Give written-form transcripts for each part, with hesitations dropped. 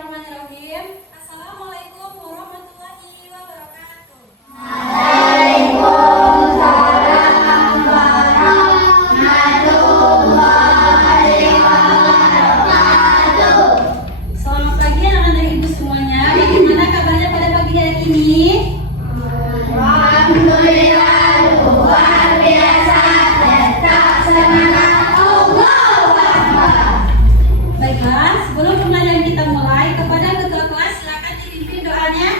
Bismillahirrahmanirrahim. Assalamualaikum warahmatullahi wabarakatuh. Waalaikumsalam warahmatullahi wabarakatuh. Selamat pagi anak-anak ibu semuanya. Bagaimana kabarnya pada pagi hari ini? Alhamdulillah luar biasa, tetap semangat. Allahu Akbar. Baiklah, sebelum pembelajaran kita mulai, kepada ketua kelas silakan dipimpin doanya.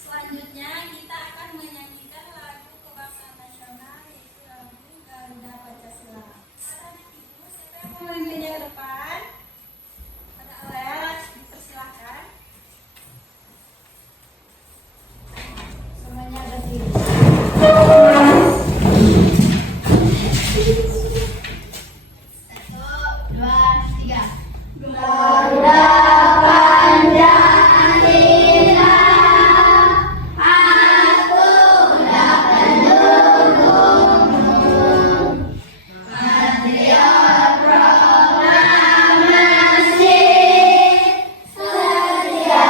Selanjutnya kita akan menyanyikan lagu kebangsaan nasional yaitu lagu Garuda Pancasila. Anak-anak ibu, siapa yang mau memimpinnya ke depan? Pada Aurel, dipersilakan. Semuanya berdiri. Garuda Pancasila, aku dapat dukung. Patriot proklamasi, setia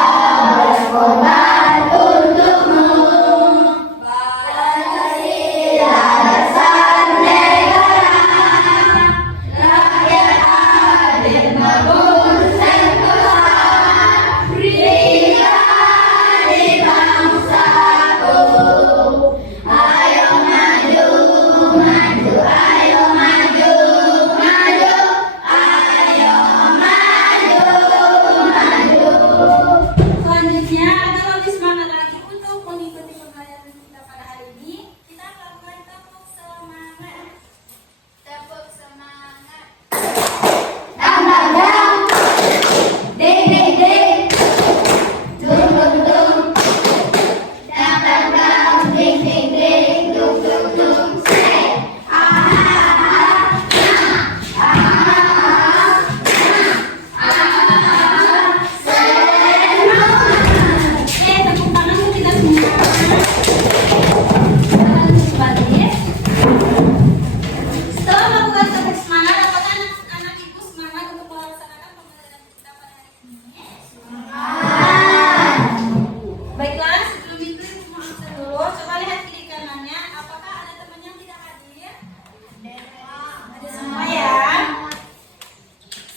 berkorban untukmu. Pancasila dasar negara, rakyat adil makmur sentosa, berikan di bangsaku. Ayo maju, maju, ayo maju, maju, ayo maju, maju. Selanjutnya, agar lebih semangat lagi untuk mengikuti pembelajaran kita pada hari ini, kita lakukan tepuk semangat. Tepuk semangat. Dang dang dang, ding ding ding, dung dung dung. Dang dang dang, ding ding ding, dung dung dung. Say, ah ah ah Oke, tepuk tangan untuk kita semua. Tangan berbalik. Setelah melakukan tepuk semangat, apakah anak-anak ibu semangat untuk melaksanakan pembelajaran kita pada hari ini? Baiklah, sebelum itu ibu mau absen dulu. Coba lihat kiri kanannya, apakah ada teman yang tidak hadir? Ada semua ya.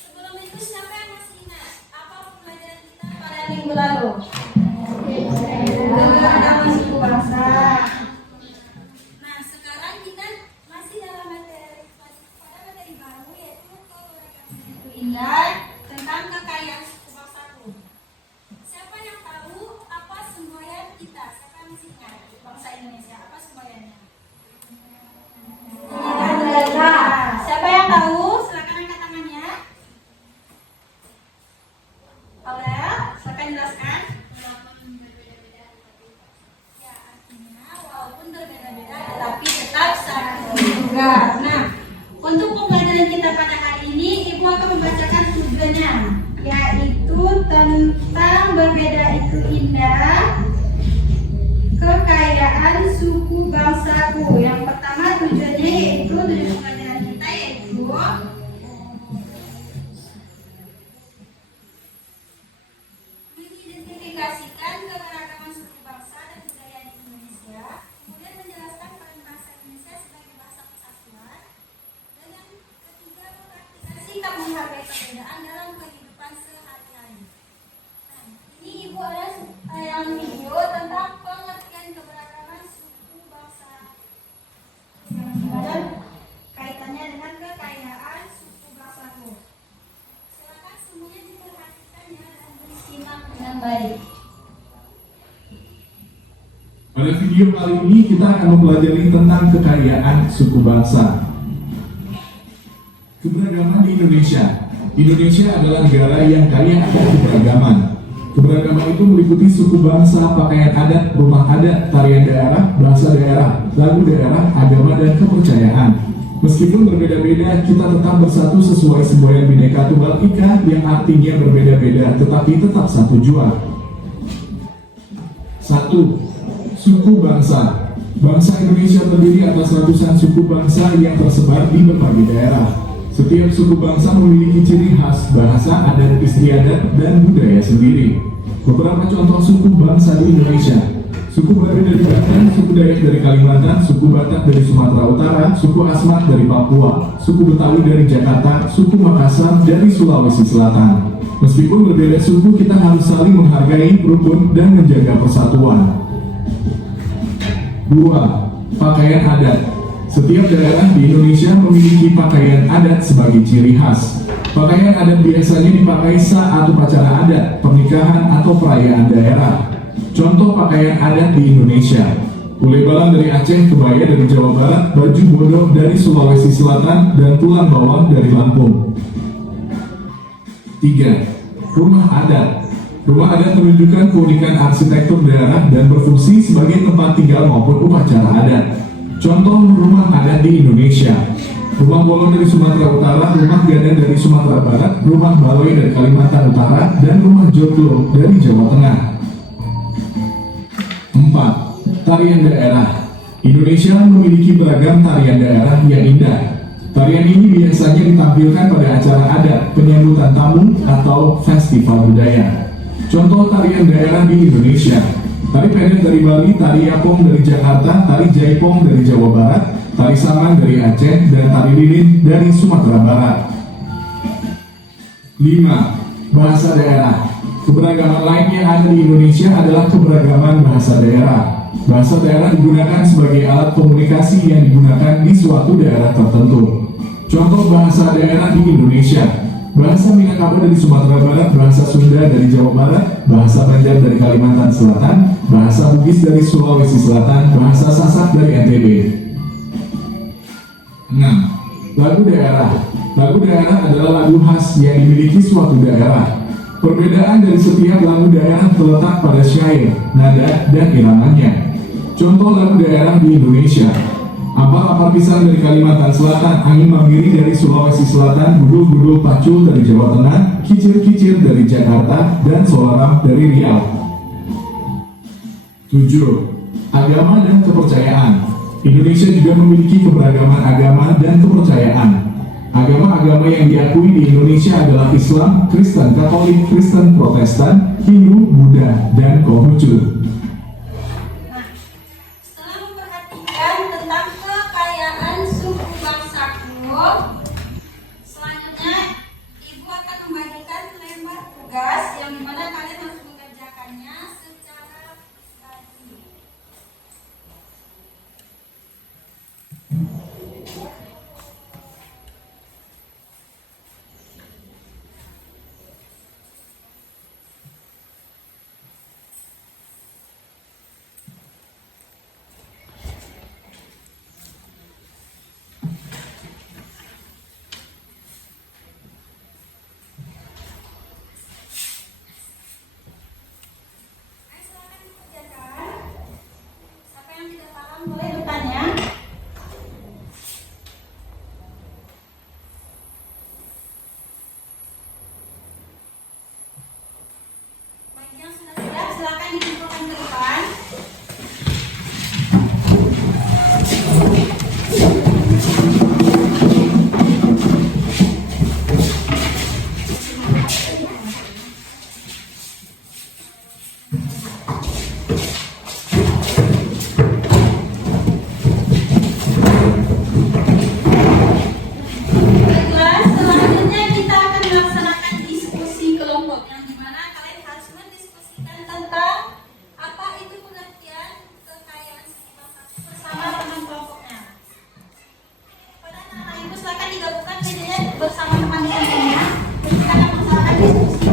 Sebelum itu siapa yang masih ingat apa pembelajaran kita pada minggu lalu? Tentang suku bangsa. Nah, sekarang kita masih dalam materi pada materi baru yaitu keberagaman itu indah tentang kekayaan suku bangsaku. Siapa yang tahu apa semboyan kita? Siapa yang masih ingat bangsa Indonesia? Apa semboyannya? Bendera. Siapa yang tahu? Silakan angkat tangannya. Aurel, silakan jelaskan. Ya, artinya walaupun berbeda-beda tetapi tetap satu juga. Nah, untuk pembelajaran kita pada hari ini, Ibu akan membacakan tujuannya, yaitu tentang berbeda itu indah, kekayaan suku bangsaku. Yang pertama tujuannya yaitu tujuan pembelajaran kita yaitu mengidentifikasikan keberagaman suku bangsa dan budaya di Indonesia, kemudian menjelaskan peran bahasa Indonesia sebagai bahasa kesatuan, dan yang ketiga mempraktikkan sikap menghargai perbedaan dalam kehidupan sehari-hari. Nah, ini ibu ada yang video tentang pengertian keberagaman suku bangsa dan kaitannya dengan kekayaan Pada video kali ini kita akan mempelajari tentang kekayaan suku bangsa. Keberagaman di Indonesia. Indonesia adalah negara yang kaya akan keberagaman. Keberagaman itu meliputi suku bangsa, pakaian adat, rumah adat, tarian daerah, bahasa daerah, lagu daerah, agama, dan kepercayaan. Meskipun berbeda-beda, kita tetap bersatu sesuai semboyan Bhinneka Tunggal Ika yang artinya berbeda-beda tetapi tetap satu jua. 1. Suku bangsa. Bangsa Indonesia terdiri atas ratusan suku bangsa yang tersebar di berbagai daerah. Setiap suku bangsa memiliki ciri khas, bahasa, adat istiadat, dan budaya sendiri. Beberapa contoh suku bangsa di Indonesia: suku Baduy dari Banten, suku Dayak dari Kalimantan, suku Batak dari Sumatera Utara, suku Asmat dari Papua, suku Betawi dari Jakarta, suku Makassar dari Sulawesi Selatan. Meskipun berbeda suku, kita harus saling menghargai, rukun, dan menjaga persatuan. 2. Pakaian adat. Setiap daerah di Indonesia memiliki pakaian adat sebagai ciri khas. Pakaian adat biasanya dipakai saat upacara adat, pernikahan, atau perayaan daerah. Contoh pakaian adat di Indonesia: ule balang dari Aceh, kebaya dari Jawa Barat, baju bodoh dari Sulawesi Selatan, dan tulang bawang dari Lampung. 3. Rumah adat. Rumah adat menunjukkan keunikan arsitektur daerah dan berfungsi sebagai tempat tinggal maupun upacara adat. Contoh rumah adat di Indonesia: rumah bolong dari Sumatera Utara, rumah gadang dari Sumatera Barat, rumah baloi dari Kalimantan Utara, dan rumah joglo dari Jawa Tengah. 4. Tarian daerah. Indonesia memiliki beragam tarian daerah yang indah. Tarian ini biasanya ditampilkan pada acara adat, penyambutan tamu, atau festival budaya. Contoh tarian daerah di Indonesia: tari pendek dari Bali, tari Yapong dari Jakarta, tari Jaipong dari Jawa Barat, tari Saman dari Aceh, dan tari Lilin dari Sumatera Barat. 5. Bahasa daerah. Keberagaman lain yang ada di Indonesia adalah keberagaman bahasa daerah. Bahasa daerah digunakan sebagai alat komunikasi yang digunakan di suatu daerah tertentu. Contoh bahasa daerah di Indonesia: bahasa Minangkabau dari Sumatera Barat, bahasa Sunda dari Jawa Barat, bahasa Banjar dari Kalimantan Selatan, bahasa Bugis dari Sulawesi Selatan, bahasa Sasak dari NTB. 6. Lagu daerah. Lagu daerah adalah lagu khas yang dimiliki suatu daerah. Perbedaan dari setiap lagu daerah terletak pada syair, nada, dan irangannya. Contoh lagu daerah di Indonesia: apar-apar pisang dari Kalimantan Selatan, angin mamiri dari Sulawesi Selatan, gudul-gudul pacul dari Jawa Tengah, kicir-kicir dari Jakarta, dan solaram dari Riau. 7. Agama dan kepercayaan. Indonesia juga memiliki keberagaman agama dan kepercayaan. Agama-agama yang diakui di Indonesia adalah Islam, Kristen Katolik, Kristen Protestan, Hindu, Buddha, dan Konghucu. Nah, setelah memperhatikan tentang kekayaan suku bangsaku, selanjutnya Ibu akan membagikan lembar tugas yang dimana kalian harus mengerjakannya secara baik. Boleh bertanya? Bagi yang sudah siap, silakan dikumpulkan ke depan. bersama teman-temannya. Kita akan melaksanakan diskusi.